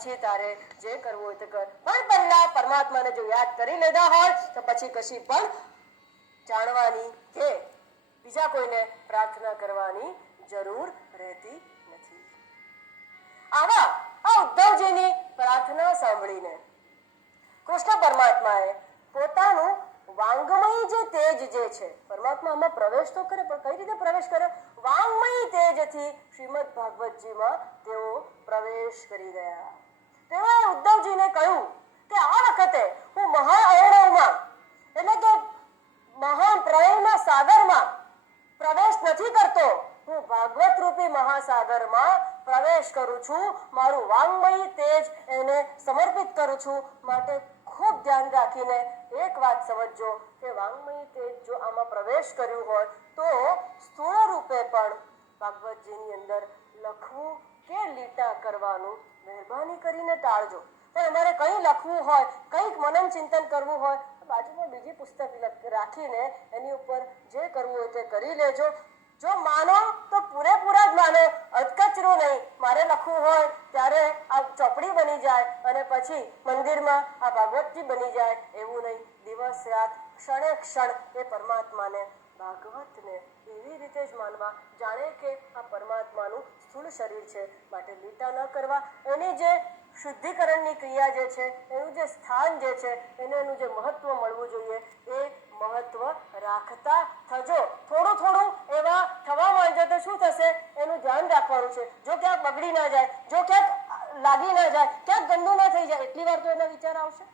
પછી તારે જે કરવું હોય તે કર, પણ પહેલા પરમાત્માને જો યાદ કરી લીધા હોય તો પછી કશી પણ જાણવાની કે બીજા કોઈને પ્રાર્થના કરવાની જરૂર રહેતી નથી. આ ઉદ્ધવજીની પ્રાર્થના સાંભળીને કૃષ્ણ પરમાત્માએ પોતાનું વાંગમય જે તેજ જે છે, પરમાત્મા આમાં પ્રવેશ તો કરે પણ કઈ રીતે પ્રવેશ કરે? વાંગમય તેજથી શ્રીમદ ભાગવતજીમાં તેઓ પ્રવેશ કરી ગયા. તેઓએ ઉદ્ધવજીને કહ્યું કે આ વખતે હું મહાઅર્ણવમાં એટલે કે મહાન પ્રલયના સાગરમાં પ્રવેશ નથી કરતો, હું ભાગવત રૂપી મહાસાગરમાં પ્રવેશ કરું છું. મારું વાંગમય તેજ એને સમર્પિત કરું છું. માટે ખૂબ ધ્યાન રાખીને એક વાત સમજજો કે વાંગમય તેજ જો આમાં પ્રવેશ કર્યું હોય તો સ્થૂળ રૂપે પણ ભાગવતજીની અંદર લખવું કે લીટા કરવાનું મહેરબાની કરીને ટાળજો. પણ અમારે કંઈ લખવું હોય, કંઈક મનન ચિંતન કરવું હોય, બાજુમાં બીજી પુસ્તક રાખીને એની ઉપર જે કરવું હોય તે કરી લેજો. જો માનો તો પૂરેપૂરા જ માનો, અધકચરું નહીં. મારે લખવું હોય ત્યારે આ ચોપડી બની જાય અને પછી મંદિરમાં આ ભાગવતજી બની જાય એવું નહીં. દિવસ રાત ક્ષણે ક્ષણ એ પરમાત્માને, ભાગવતને એવી રીતે જ માનવા જાણે કે આ પરમાત્માનું સ્થૂળ શરીર છે. માટે લીટા ન કરવા. એની જે શુદ્ધિકરણની ક્રિયા જે છે, એનું જે સ્થાન જે છે, એને એનું જે મહત્વ મળવું જોઈએ એ મહત્વ રાખતા થજો. થોડું થોડું એવા થવા માંડજો તો શું થશે એનું ધ્યાન રાખવાનું છે. જો ક્યાંક બગડી ના જાય, જો ક્યાંક લાગી ના જાય, ક્યાંક ગંદુ ના થઈ જાય, એટલી વાર તો એના વિચાર આવશે.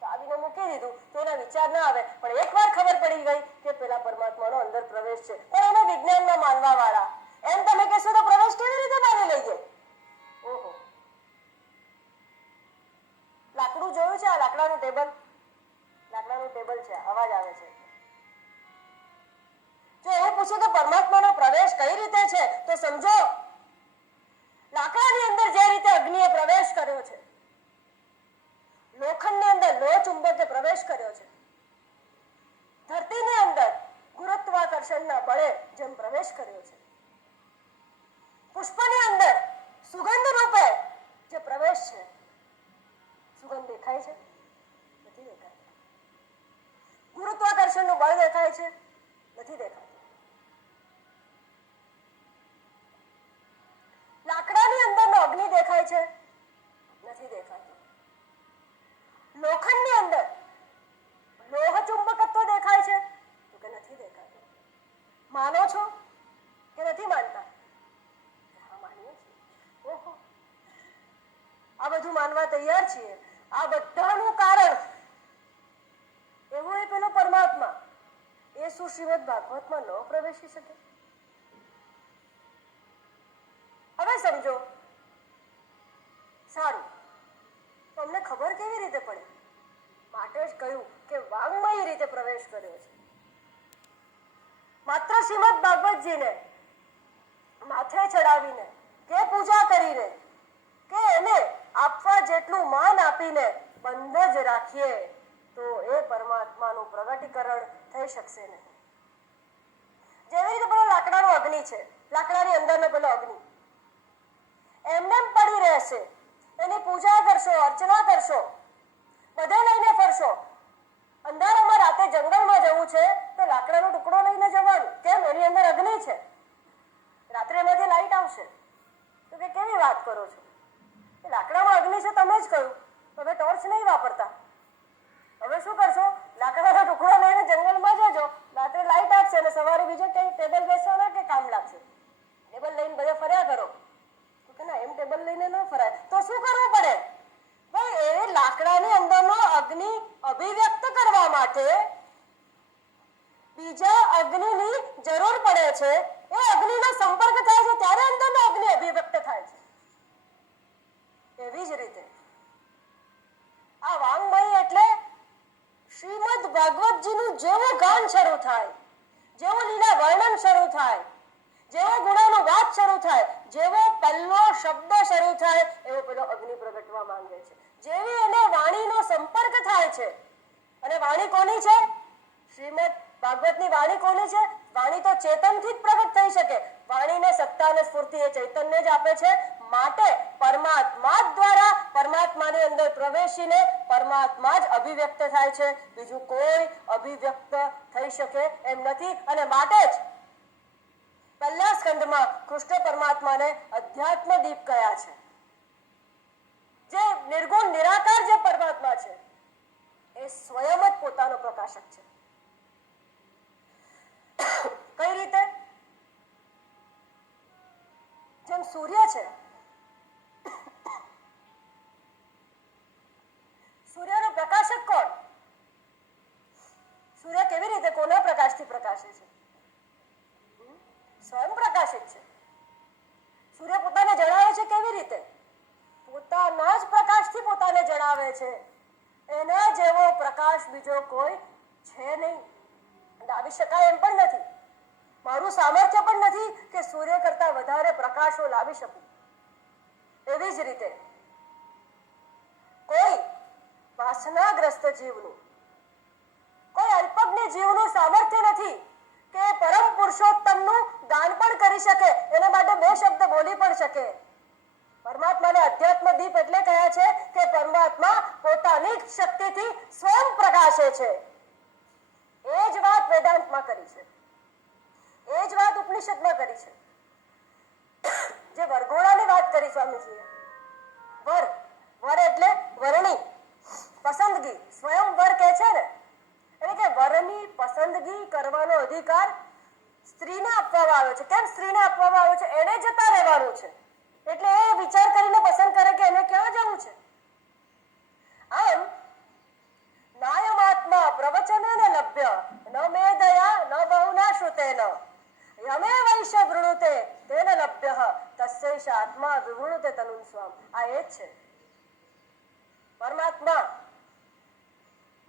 તો આવીને મૂકી દીધું તો એના વિચાર ના આવે. પણ એકવાર ખબર પડી ગઈ કે પેલા પરમાત્માનો અંદર પ્રવેશ છે, પણ એને વિજ્ઞાનમાં માનવા વાળા એમ તમે કહેશો તો પ્રવેશ કેવી રીતે માની લઈએ? ઓહો, લાકડું જોયું છે? આ લાકડાનું ટેબલ, લાકડાનું ટેબલ છે, અવાજ આવે છે. જો એવું પૂછ્યું કે પરમાત્માનો પ્રવેશ કઈ રીતે છે તો સમજો લાકડાની અંદર જે રીતે અગ્નિએ પ્રવેશ કર્યો છે, લોખંડની અંદર લોહ ચુંબકે પ્રવેશ કર્યો છે, ધરતીની અંદર ગુરુત્વાકર્ષણના બળે જેમ પ્રવેશ કર્યો છે, પુષ્પની અંદર સુગંધ રૂપે જે પ્રવેશ છે, સુગંધ દેખાય છે? નથી દેખાતી. ગુરુત્વાકર્ષણનું બળ દેખાય છે? નથી દેખાતું. લાકડાની અંદરનો અગ્નિ દેખાય છે? નથી દેખાતું. લોખંડની અંદર લોહ ચુંબકત્વ દેખાય છે? તો કે નથી દેખાતું. માનો છો કે નથી માનતા? હા, માનીએ છીએ. ઓહો, આ બધું માનવા તૈયાર છીએ. આ બધાનું કારણ એવું એ પેલો પરમાત્મા, એ શું શ્રીમદ ભાગવતમાં ન પ્રવેશી શકે? હવે સમજો. સારું, તમને ખબર કેવી રીતે પડે? માટે જ કહ્યું કે વાંગમય રીતે પ્રવેશ કર્યો છે. માત્ર શ્રીમદ ભાગવતજીને માથે ચડાવીને કે પૂજા કરીને કે એને આપવા જેટલું માન આપીને બંધ જ રાખીએ તો એ પરમાત્માનું પ્રગટીકરણ થઈ શકશે નહીં. જેવી રીતે પેલો લાકડાનો અગ્નિ છે, લાકડાની અંદરનો પેલો અગ્નિ એમને પડી રહેશે. એની પૂજા કરશો, અર્ચના કરશો, બધે લઈને ફરશો. અંધારામાં રાતે જંગલમાં જવું છે તો લાકડાનો ટુકડો લઈને જવાનું. કેમ? એની અંદર અગ્નિ છે, રાત્રે એમાંથી લાઈટ આવશે. તો કે કેવી વાત કરો છો? લાકડામાં અગ્નિ છે તમે જ કહ્યું, હવે ટોર્ચ નહીં વાપરતા. હવે શું કરશો? લાકડાનો ટુકડો લઈને જંગલમાં જજો, રાત્રે લાઈટ આપશે અને સવારે બીજે કઈ ટેબલ બેસવાના કે કામ લાગશે. ટેબલ લઈને બધે ફર્યા કરો. તો કે ના, એમ ટેબલ લઈને ન ફરાય. તો શું કરવું પડે? ભાઈ, એ લાકડાની અંદરનો અગ્નિ અભિવ્યક્ત કરવા માટે બીજા અગ્નિની જરૂર પડે છે. એ અગ્નિનો સંપર્ક થાય છે ત્યારે અંદરનો અગ્નિ અભિવ્યક્ત થાય છે. એવી જ રીતે આ વાંગમય એટલે શ્રીમદ ભાગવતજીનું જેવું ગાન શરૂ થાય, જેવું લીલા વર્ણન શરૂ થાય, જેવો ગુણોનો વાત શરૂ થાય, જેવો પહેલો શબ્દ શરૂ થાય એવો પેલો અગ્નિ પ્રગટવા માંગે છે. જેવી એને વાણીનો સંપર્ક થાય છે. અને વાણી કોની છે? શ્રીમદ ભાગવતની વાણી કોની છે? વાણી તો ચેતનથી જ પ્રગટ થઈ શકે. વાણીને સત્તા અને સ્ફૂર્તિ એ ચૈતન્ય જ આપે છે. માટે પરમાત્મા દ્વારા આત્માની અંદર પ્રવેશીને પરમાત્મા જ અભિવ્યક્ત થાય છે, બીજું કોઈ અભિવ્યક્ત થઈ શકે એમ નથી. અને માટે જ પહેલા સ્કંદમાં કૃષ્ણ પરમાત્માને અધ્યાત્મ દીપ કયા છે. જે નિર્ગુણ નિરાકાર જે પરમાત્મા છે એ સ્વયં જ પોતાનો પ્રકાશક છે. કઈ રીતે? જેમ સૂર્ય છે, સૂર્યનો પ્રકાશક કોણ? સૂર્ય કેવી રીતે કોના પ્રકાશથી પ્રકાશે છે? સ્વયં પ્રકાશિત છે. સૂર્ય પોતાને જણાવે છે કેવી રીતે? પોતાના જ પ્રકાશથી પોતાને જણાવે છે. એના જેવો પ્રકાશ બીજો કોઈ છે નહીં, લાવી શકાય એમ પણ નથી. મારું સામર્થ્ય પણ નથી કે સૂર્ય કરતા વધારે પ્રકાશો લાવી શકું. એવી જ રીતે કોઈ વાસનાગ્રસ્ત જીવનું, કોઈ અલ્પજ્ઞ જીવનું સામર્થ્ય નથી કે પરમ પુરુષોત્તમનું દાન પણ કરી શકે, એના માટે બે શબ્દ બોલી પણ શકે. પરમાત્માને અધ્યાત્મ દીપ એટલે કહ્યા છે કે પરમાત્મા પોતાની જ શક્તિથી સ્વયં પ્રકાશે છે. એ જ વાત વેદાંતમાં કરી છે, એ જ વાત ઉપનિષદમાં કરી છે. જે વરઘોડાની વાત કરી સ્વામીજીએ, વર એટલે વરણી, પસંદગી, સ્વયં વર કહે છે ને, એટલે કે વરની પસંદગી કરવાનો અધિકાર સ્ત્રીને આપવામાં આવ્યો છે. કેમ સ્ત્રીને આપવામાં આવ્યો છે? એને જતા રહેવાનું છે, એટલે એ વિચાર કરીને પસંદ કરે કે એને ક્યાં જવું છે. આમ નાયમાત્મા પ્રવચનેન લભ્ય ન મેદયા ન બહુના શ્રુતેન યમે વૈશ્ય વૃણુતે તેન લભ્યઃ તસ્યૈષ આત્મા વિવૃણુતે તનું સ્વામ. આ એ જ છે. પરમાત્મા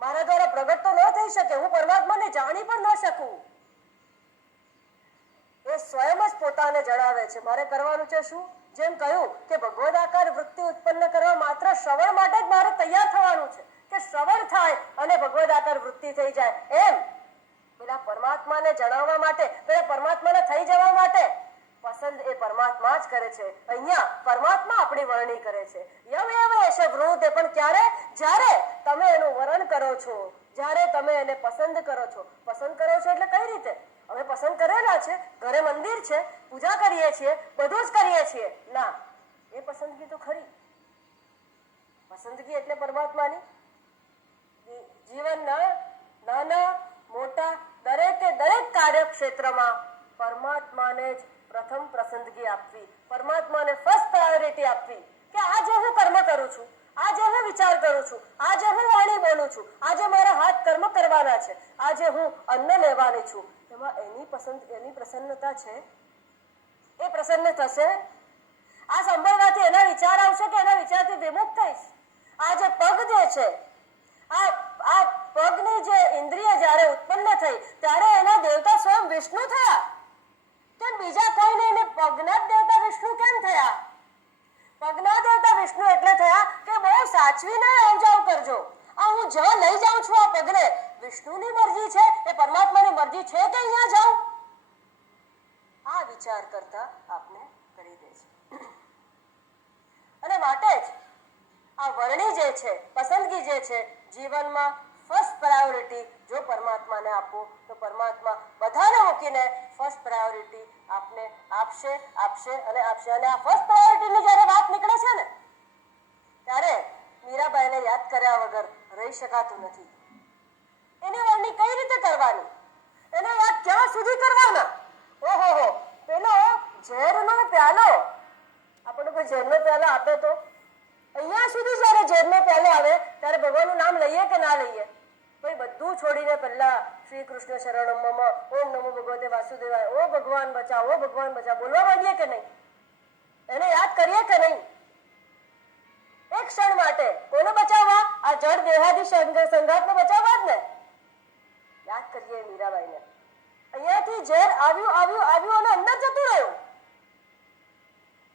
મારા દ્વારા પ્રગટ તો ન થઈ શકે, હું પરમાત્માને જાણી પણ ન શકું. એ સ્વયં જ પોતાને જણાવે છે. મારે કરવાનું છે શું? જેમ કહ્યું કે ભગવદાકાર વૃત્તિ ઉત્પન્ન કરવા માત્ર શ્રવણ માટે જ મારે તૈયાર થવાનું છે, કે શ્રવણ થાય અને ભગવદાકાર વૃત્તિ થઈ જાય. એમ પેલા પરમાત્માને જણાવવા માટે, પેલા પરમાત્માને થઈ જવા માટે પસંદ એ પરમાત્મા જ કરે છે. અહીંયા પરમાત્મા આપણી વરણી કરે છે. યમ એવ એષ વૃણુતે, પણ ક્યારે? જ્યારે તમે એનું વરણ કરો છો, જ્યારે તમે એને પસંદ કરો છો. પસંદ કરો છો એટલે કઈ રીતે? અમે પસંદ કરેલા છે, ઘરે મંદિર છે, પૂજા કરીએ છીએ, બધું જ કરીએ છીએ. ના, એ પસંદગી તો ખરી. પસંદગી એટલે પરમાત્માની જીવનના નાના મોટા દરેક કાર્યક્ષેત્રમાં પરમાત્માને જ પ્રથમ પસંદગી આપવી, પરમાત્માને ફર્સ્ટ પ્રાયોરિટી આપવી. કે આજે હું કર્મ કરું છું, આજે હું વિચાર કરું છું, આજે હું વાણી બોલું છું, આજે મારા હાથ કર્મ કરવાના છે, આજે હું અન્ન લેવાની છું, એમાં એની પ્રસન્નતા છે. એ પ્રસન્ન થશે? આ સાંભળવાથી એના વિચાર આવશે કે એના વિચારથી વિમુખ થઈશ? આ જે પગ જે છે, આ પગની જે ઇન્દ્રિય જ્યારે ઉત્પન્ન થઈ ત્યારે એના દેવતા સ્વયં વિષ્ણુ થયા. કેમ બીજા કોઈ નહીં? ને પગના જ દેવતા વિષ્ણુ કેમ થયા? પગના દેવતા વિષ્ણુ એટલે થયા કે બહુ સાચવીને આવજાવ કરજો. આ હું જ્યાં લઈ જાઉં છું આ પગને, વિષ્ણુની મરજી છે, એ પરમાત્માની મરજી છે કે અહીંયા જાઉં? આ વિચાર કરતા આપને કરી દે છે. અને માટે જ આ વરણી જે છે, પસંદગી જે છે, જીવનમાં ફર્સ્ટ પ્રાયોરિટી જો પરમાત્માને આપો તો પરમાત્મા બધાને મૂકીને ફર્સ્ટ પ્રાયોરિટી આપને આપશે. અને આ ફર્સ્ટ પ્રાયોરિટીની જ્યારે વાત નીકળે છે ને, ત્યારે મીરાબાઈને યાદ કર્યા વગર રહી શકાતું નથી. એની વરણી કઈ રીતે કરવાની, એને વાત ક્યાં સુધી કરવાના? ઓહો, પેલો ઝેરનો પ્યાલો, આપણને કોઈ ઝેરનો પ્યાલો આપે તો અહીંયા સુધી જયારે ઝેરનો પ્યાલો આવે ત્યારે ભગવાનનું નામ લઈએ કે ના લઈએ? ભાઈ બધું છોડીને પહેલા શ્રી કૃષ્ણ શરણમ મમ, ઓમ નમો ભગવતે વાસુદેવાય, ઓ ભગવાન બચાવ, ઓ ભગવાન બચાવ બોલવા માંડીએ કે નહીં? એને યાદ કરીએ કે નહીં? એક ક્ષણ માટે કોને બચાવવા? આ જડ દેહાદી સંઘાતને બચાવવા જ ને. યાદ કરીએ મીરાબાઈને. અહીંયાથી ઝેર આવ્યું અને અંદર જતું રહ્યું.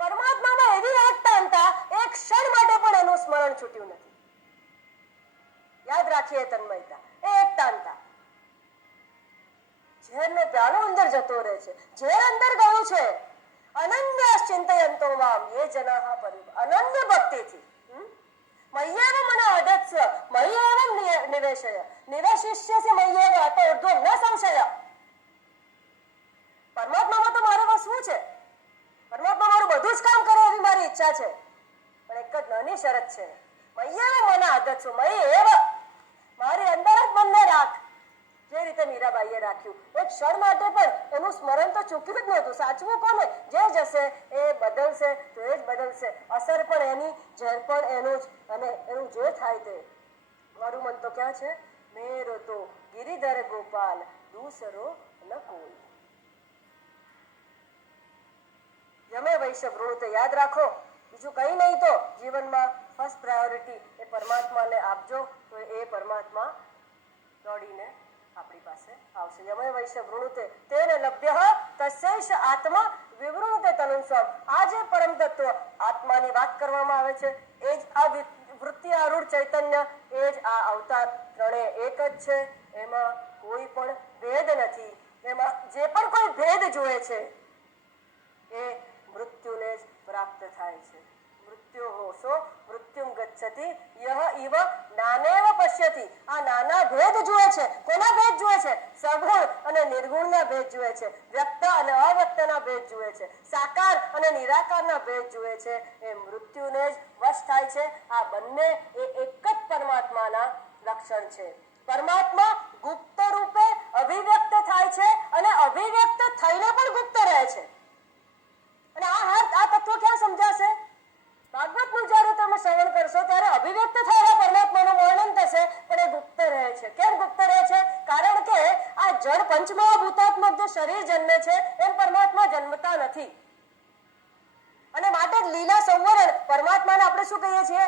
પરમાત્મામાં એવી એકતાનતા, એક ક્ષણ માટે પણ એનું સ્મરણ છૂટ્યું નથી. યાદ રાખીએ તન્મયતા, એ એકતાનતા. ઝેરનો પ્યાલો અંદર જતો રહે છે, ઝેર અંદર ગયું છે. અનન્ય ચિંતયંતો મામ યે જનાઃ પરિ, અનન્ય ભક્તિથી પ્રવેશય નિરશિષ્યસि મય્યેવ અત ઊર્ધ્વં ન સંશય. પરમાત્મામાં તો મારે વસવું છે, પરમાત્મા મારું બધું જ કામ કરે એવી મારી ઈચ્છા છે, પણ એક જ નાની શરત છે, મય્યેવ મન આદત્સુ મય્યેવ, મારી અંદર જ મનને રાખ. જે રીતે મીરાબાઈએ રાખ્યું, એક ક્ષણ માટે પણ એનું સ્મરણ તો ચૂક્યું જ નહોતું. સાચવું કોને? જે જશે એ બદલશે તો એ જ બદલશે, અસર પણ એની, ઝેર પણ એનું જ, અને એનું જે થાય તે. મારું મન તો ક્યાં છે? મેરો તો ગિરિધર ગોપાલ દૂસરો ન કોઈ. યમે વૈશ્ય વૃણુતે, યાદ રાખો, બીજું કઈ નહીં તો જીવનમાં ફર્સ્ટ પ્રાયોરિટી એ પરમાત્માને આપજો, તો એ પરમાત્મા દોડીને આપણી પાસે આવશે. યમે વૈશ્ય વૃણુતે તેન લભ્યઃ તસ્યૈષ આત્મા વિવૃણુતે તનું સ્વમ. આ જે પરમ તત્વ આત્માની વાત કરવામાં આવે છે, એ જ આ વૃત્તિ આરૂઢ ચૈતન્ય, એ જ આ અવતાર, ત્રણે એક જ છે, એમાં કોઈ પણ ભેદ નથી. એમાં જે પણ કોઈ ભેદ જોવે છે એ મૃત્યુને જ પ્રાપ્ત થાય છે. મૃત્યુ સો મૃત્યુમ ગચ્છતિ યહ ઇવ નાનેવ પશ્યતિ. આ નાના ભેદ જુએ છે. કોના ભેદ જુએ છે? સગુણ અને નિર્ગુણના ભેદ જુએ છે, વ્યક્ત અને અવ્યક્તના ભેદ જુએ છે, સાકાર અને નિરાકારના ભેદ જુએ છે. એ મૃત્યુને જ વશ થાય છે. આ બંને એ એક જ પરમાત્માના લક્ષણ છે. પરમાત્મા ગુપ્ત રૂપે અભિવ્યક્ત થાય છે અને અભિવ્યક્ત થઈને પણ ગુપ્ત રહે છે. અને આ તત્વ ક્યાં સમજાશે? ભાગવતનું જ્યારે તમે શ્રવણ કરશો ત્યારે અભિવ્યક્ત થયેલા પરમાત્માનું વર્ણન થશે, પણ એ ગુપ્ત રહે છે. કેમ ગુપ્ત રહે છે? કારણ કે આ જળ પંચમહાભૂતાત્મક જે શરીર જન્મે છે એમ પરમાત્મા જન્મતા નથી. અને માટે જ લીલા સંવરણ પરમાત્માને આપણે શું કહીએ છીએ?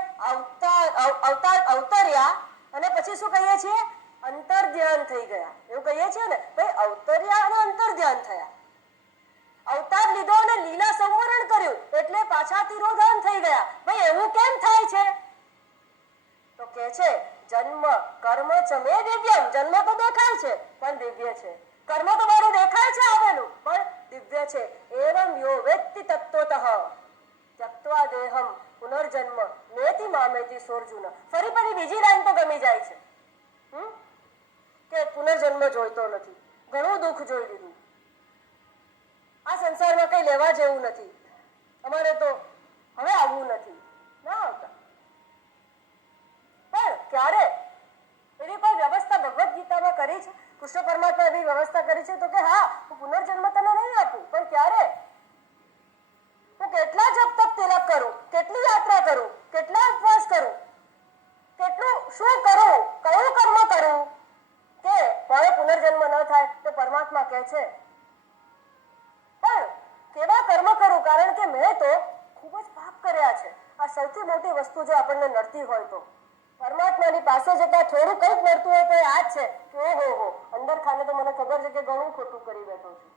અવતર્યા, અને પછી શું કહીએ છીએ? અંતર ધ્યાન થઈ ગયા, એવું કહીએ છીએ ને. ભાઈ અવતર્યા અને અંતર ધ્યાન થયા. અવતાર લીધો અને લીલા સંવરણ કર્યું એટલે પાછા તિરોધાન થઈ ગયા. ભાઈ એવું કેમ થાય છે? તો કે છે જન્મ કર્મ ચ મે દિવ્યમ. જન્મ તો દેખાય છે પણ દિવ્ય છે, કર્મ તો મારું દેખાય છે આવેલું પણ દિવ્ય છે. એવમ યો વેત્તિ તત્વતઃ ત્યક્ત્વા દેહમ પુનર્જન્મ નેતિ મામેતિ સોર્જુન. ફરી બીજી લાઈન તો ગમી જાય છે કે પુનર્જન્મ જોઈતો નથી, ઘણું દુઃખ જોઈ લીધું, આ સંસારમાં કઈ લેવા જેવું નથી, અમારે તો હવે આવવું નથી. ના આવતા. પણ ક્યારે એવી કોઈ વ્યવસ્થા ભગવદ્ ગીતામાં કરી છે? કૃષ્ણ પરમાત્મા એવી વ્યવસ્થા કરી છે તો કે હા હું પુનર્જન્મ તને નહીં આપું, પણ ક્યારે? હું કેટલા જપ તપ તિલક કરું, કેટલી યાત્રા કરું, કેટલા ઉપવાસ કરું, કેટલું શું કરું, કયું કર્મ કરું કે મારો પુનર્જન્મ ન થાય? તો પરમાત્મા કહે છે પણ કેવા કર્મ કરું? કારણ કે મેં તો ખૂબ જ પાપ કર્યા છે. આ સૌથી મોટી વસ્તુ જો આપણને નડતી હોય તો પરમાત્માની પાસે જતા થોડું કંઈક નડતું હોય તો એ આ જ છે કે ઓહો અંદર ખાને તો મને ખબર છે કે ઘણું ખોટું કરી બેઠો છું.